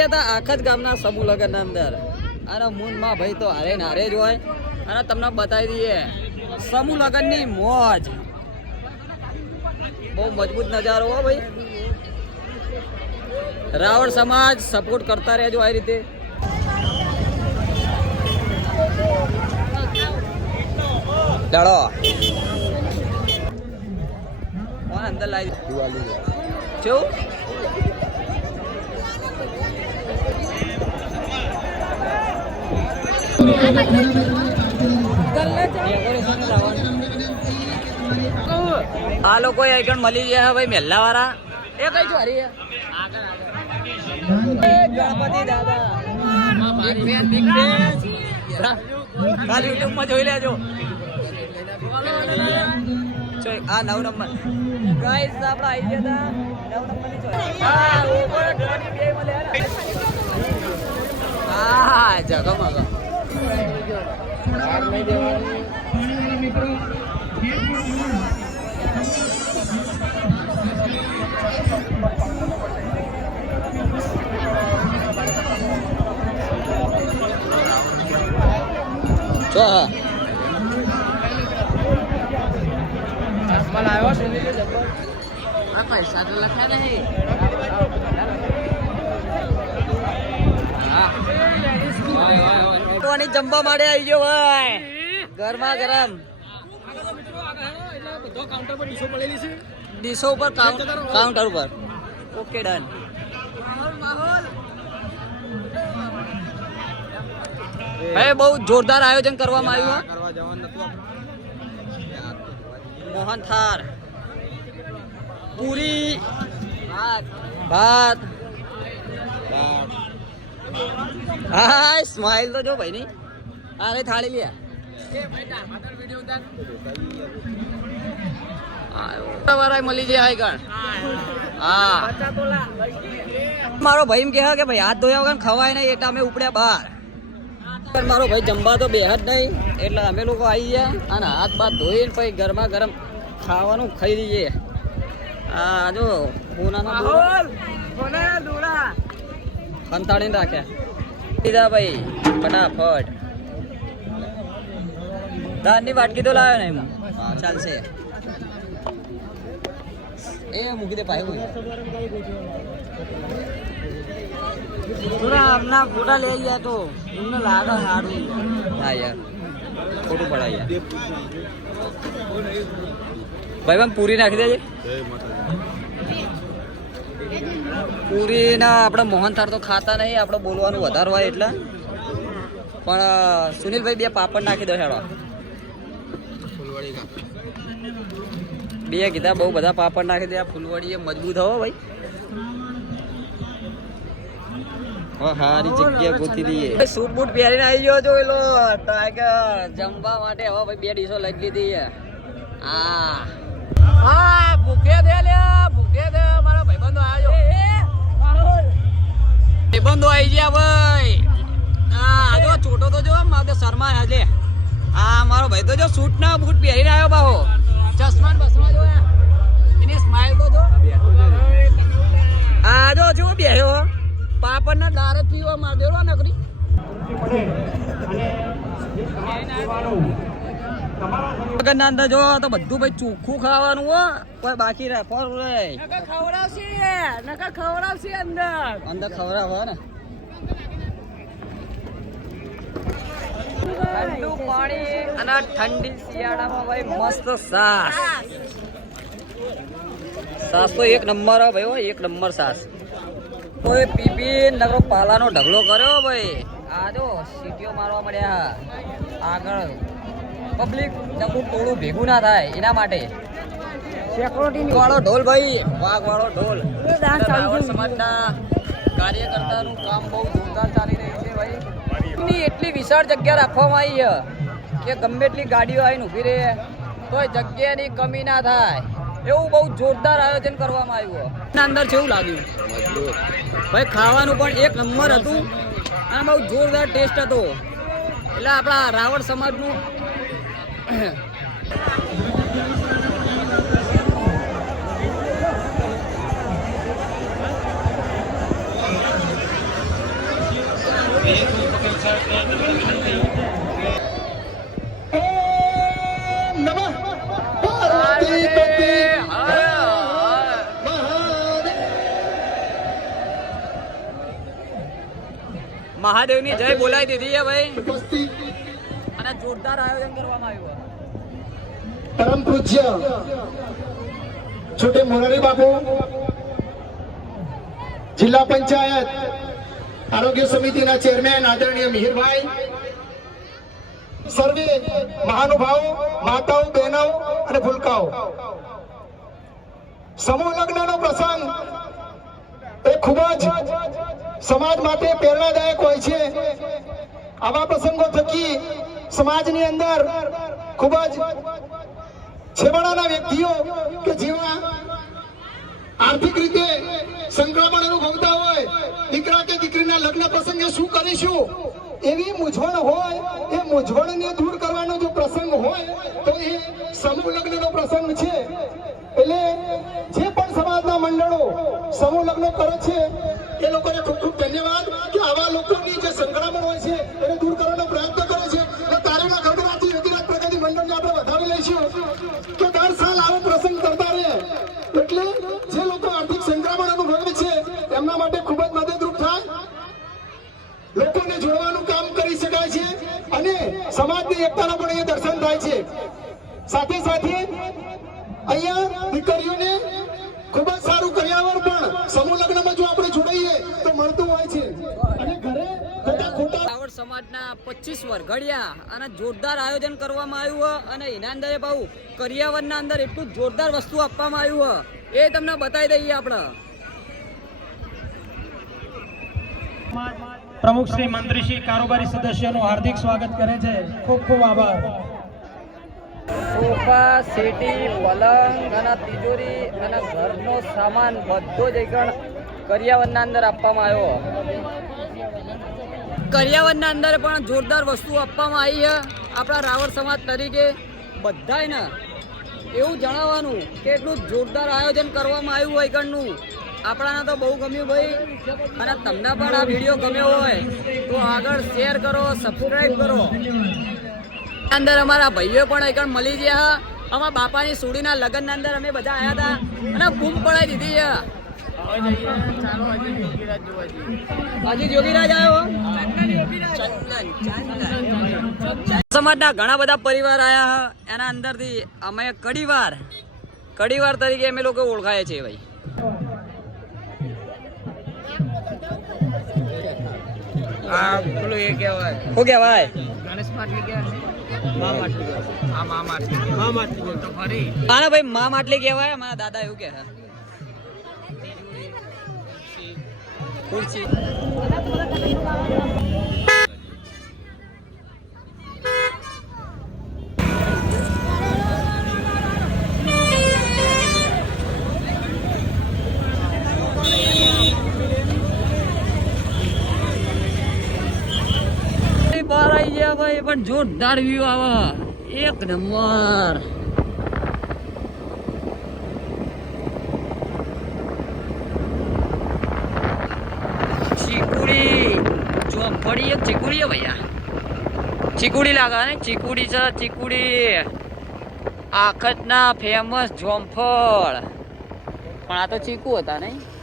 ગયા હતા આખા જ ગામના સમૂહ લગ્નના અંદર. અને મૂનમાં ભાઈ તો હારે ને હારે જ હોય. અને તમને બતાવી દઈએ સમૂહ લગ્નની મોજ. બહુ મજબૂત નજારો હો ભાઈ. રાવણ સમાજ સપોર્ટ કરતા રહેજો આ રીતે. લડો અંદર લાવી? કેવું? આ લોકો આઈકણ મળી ગયા ભાઈ મેલ્લા વાળા એ કઈ એ ગણપતિ દાદા. કાલ યુટ્યુબમાં જોઈ લેજો. આ નવ નંબર. ગાઈસ આપડા આવી ગયા હતા. નવ નંબરની હા ઉપર ડોની બે હા જગમગ. જો હા ચશ્મા લાવ્યો છે આ પૈસા તો લખ્યા ટોની જમવા માટે આવી ગયો ભાઈ. ગરમા ગરમ. ડીશો ઉપર કાઉન્ટર ઉપર. ઓકે ડન બહુ જોરદાર આયોજન કરવામાં આવ્યું મોહન થાર. પૂરી. ભાત. હા સ્માઈલ તો જો ભાઈ ની. અરે થાળી લે. મારો ભાઈ એમ કે ભાઈ, હાથ ધોયા વગર ખવાય નહીં, એટલે અમે ઉપડ્યા બહાર. મારો ભાઈ જમવા તો બે જ નહીં, એટલે અમે લોકો આવી ગયા અને હાથ બાથ ધોઈને પછી ગરમા ગરમ ખાવાનું ખાઈ દઈએ આ જો પૂનાના ખંતાડીને રાખ્યા લીધા ભાઈ ફટાફટ. દાળની વાટકી તો લાવ્યો ને એમાં. ચાલશે. એ મૂકી દે ભાઈ કોઈ થોડા હમણાં ફોટા લઈ ગયા તો. લાગે સારું હા યાર. ખોટું પડાય યાર. ભાઈ ભાઈ પૂરી નાખી દેજે. પૂરી ના આપણે મોહન થાળ તો ખાતા નહીં, આપણે બોલવાનું વધારે હોય એટલે. પણ સુનિલભાઈ બે પાપડ નાખી દો હેડો. બે કીધા બહુ બધા પાપડ નાખી દે ફૂલવડી મજબૂત હો ભાઈ. છો એલો જમવા માટે હવે બે ડીશો લઈ લીધી હા. હા, ભૂખે દે લે ભૂખે દે, મારા ભાઈબંધો આવ્યો ભાઈબંધો આવી ગયા ભાઈ. હા જો, છોટો તો જો, મારે શર્મા હજે હા મારો ભાઈ તો જો સૂટ ના બૂટ પહેરીને આવ્યો બાહો ચશ્મા બસમા જો એની સ્માઈલ તો જો. આ જો જો બેહ્યો પાપડ ના દારે પીવા માં દેરો નકરી. લગનના અંદર જો તો બધું ભાઈ ચોખ્ખું ખાવાનું હો. કોઈ બાકી રાખવાનું નહીં ખવડાવશે નકા ખવડાવશે અંદર. અંદર ખવડાવ ને. ઠંડુ પાણી અને ઠંડી શિયાળામાં ભાઈ મસ્ત સાસ. સાસ તો એક નંબર હો ભાઈ એક નંબર સાસ. કોઈ પીપી નગરો પાલાનો ઢગલો કર્યો ભાઈ. આ જો સીટીઓ મારવા મળ્યા. આગળ. પબ્લિક ટોળું ભેગું ના થાય એના માટે. વાળો ઢોલ ભાઈ વાઘ વાળો ઢોલ. રાવણ સમાજના કાર્યકર્તાનું કામ બહુ જોરદાર ચાલી રહ્યું છે ભાઈ. ની એટલી વિશાળ જગ્યા રાખવામાં આવી છે કે ગમે એટલી ગાડીઓ આવીને ઊભી રહે તોય જગ્યાની કમી ના થાય. એવું બહુ જોરદાર આયોજન કરવામાં આવ્યું અંદર કેવું લાગ્યું. ભાઈ ખાવાનું પણ એક નંબર હતું. અને બહુ જોરદાર ટેસ્ટ હતો. એટલે આપણા રાવણ સમાજનું મહાદેવની જય બોલાવી દીધી છે ભાઈ. અને જોરદાર આયોજન કરવામાં આવ્યું પરમ પૂજ્ય છોટે મોરારી બાપુ, જિલ્લા પંચાયત આરોગ્ય સમિતિના ચેરમેન આદરણીય મિહિરભાઈ, સર્વે મહાનુભાવો, માતાઓ બહેનો અને ભૂલકાઓ. સમૂહ લગ્નનો પ્રસંગ એ ખૂબ જ સમાજ માટે પ્રેરણાદાયક હોય છે. આવા પ્રસંગો થકી સમાજની અંદર ખૂબ જ છેવાડાના વ્યક્તિઓ કે જેવા આર્થિક રીતે સંક્રમણ અનુભવતા હોય, દીકરા કે દીકરીના લગ્ન પ્રસંગે શું કરીશું? એવી મૂંઝવણ હોય, એ મૂંઝવણને દૂર કરવાનો જો પ્રસંગ હોય, તો એ સમૂહ લગ્નનો પ્રસંગ છે. એટલે જે પણ સમાજના મંડળો સમૂહ લગ્ન કરે છે, એ લોકોને ખૂબ ખૂબ ધન્યવાદ કે આવા લોકોની જે સંક્રમણ હોય છે, એને દૂર કરવાનો પ્રયત્ન કરે છે એટલે તારેના ગઢડાથી રતિરાજ પ્રગતિ મંડળને આપણે વધાવી લઈશું કે દર સાલ આવો પ્રસંગ કરતા રહે એટલે જે લોકો આર્થિક સંક્રમણ અનુભવે છે એમના માટે ખૂબ જ મદદરૂપ થાય લોકોને જોડવાનું કામ કરી શકાય છે અને સમાજની એકતાના પણ અહીંયા દર્શન થાય છે. સાથે સાથે અહીંયા દીકરીઓને ખૂબ જ સારું કર્યાવર પણ સમૂહ લગ્નમાં જો આપણે જોડાઈએ તો મળતું હોય છે. અને ઘરે ખોટા ખોટા રાવળ સમાજના પચીસ વરઘડિયા અને જોરદાર આયોજન કરવામાં આવ્યું છે અને એના અંદર ભાઉ કરિયાવરના અંદર એટલું જોરદાર વસ્તુ આપવામાં આવ્યું છે એ તમને બતાવી દઈએ આપણે. પ્રમુખ શ્રી મંત્રી શ્રી કારોબારી સદસ્યનું હાર્દિક સ્વાગત કરે છે. ખૂબ ખૂબ આભાર. સોફા, સેટી, પલંગ અને તિજોરી અને ઘરનો સામાન બધો જ એકણ કરિયાવરના અંદર આપવામાં આવ્યો. કરિયાવરના અંદર પણ જોરદાર વસ્તુ આપવામાં આવી છે. આપણા રાવળ સમાજ તરીકે બધાયને એવું જણાવવાનું કે એટલું જોરદાર આયોજન કરવામાં આવ્યું હોય આપણાને તો બહુ ગમ્યું ભાઈ. અને તમને પણ આ વીડિયો ગમ્યો હોય, તો આગળ શેર કરો સબસ્ક્રાઈબ કરો. અંદર અમારા ભાઈઓ પણ એક મળી ગયા. અમારા બાપાની સુડીના લગ્નના અંદર અમે બધા આવ્યા હતા. અને બૂમ પડાવી દીધી છે. હજી જોગીરાજ સમાજના ઘણા બધા પરિવાર આવ્યા એના અંદરથી અમે કડીવાર કડીવાર તરીકે અમે લોકો ઓળખાય છે ભાઈ. આ પેલું એ કહેવાય. શું કહેવાય? ગણેશ માટલી કહેવાય. ભાઈ મા માટલી કહેવાય? અમારા દાદા એવું કે છે. ખુરશી. ભાઈ પણ જોરદાર વ્યૂ આવે. એક નંબર. ચીકુડી. ચોપડી એક ચીકુડી ભૈયા. ચીકુડી લાગે ને ચીકુડી છે, ચીકુડી. આખતના ફેમસ જોમફળ. પણ આ તો ચીકુ હતા નહીં?